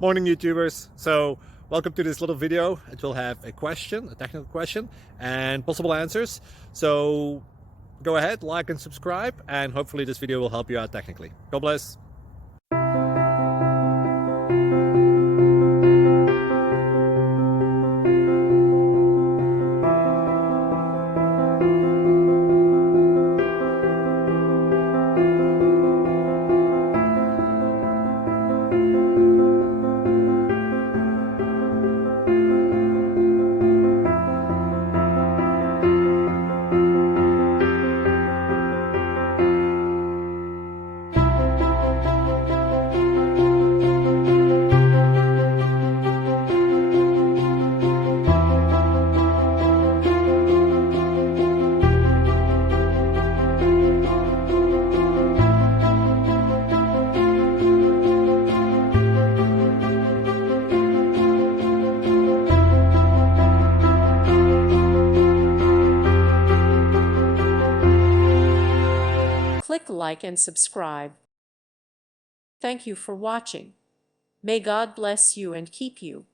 Morning, YouTubers. So welcome to this little video. It will have a question, a technical question, and possible answers. So go ahead, like and subscribe, and hopefully this video will help you out technically. God bless. Click like and subscribe. Thank you for watching. May God bless you and keep you.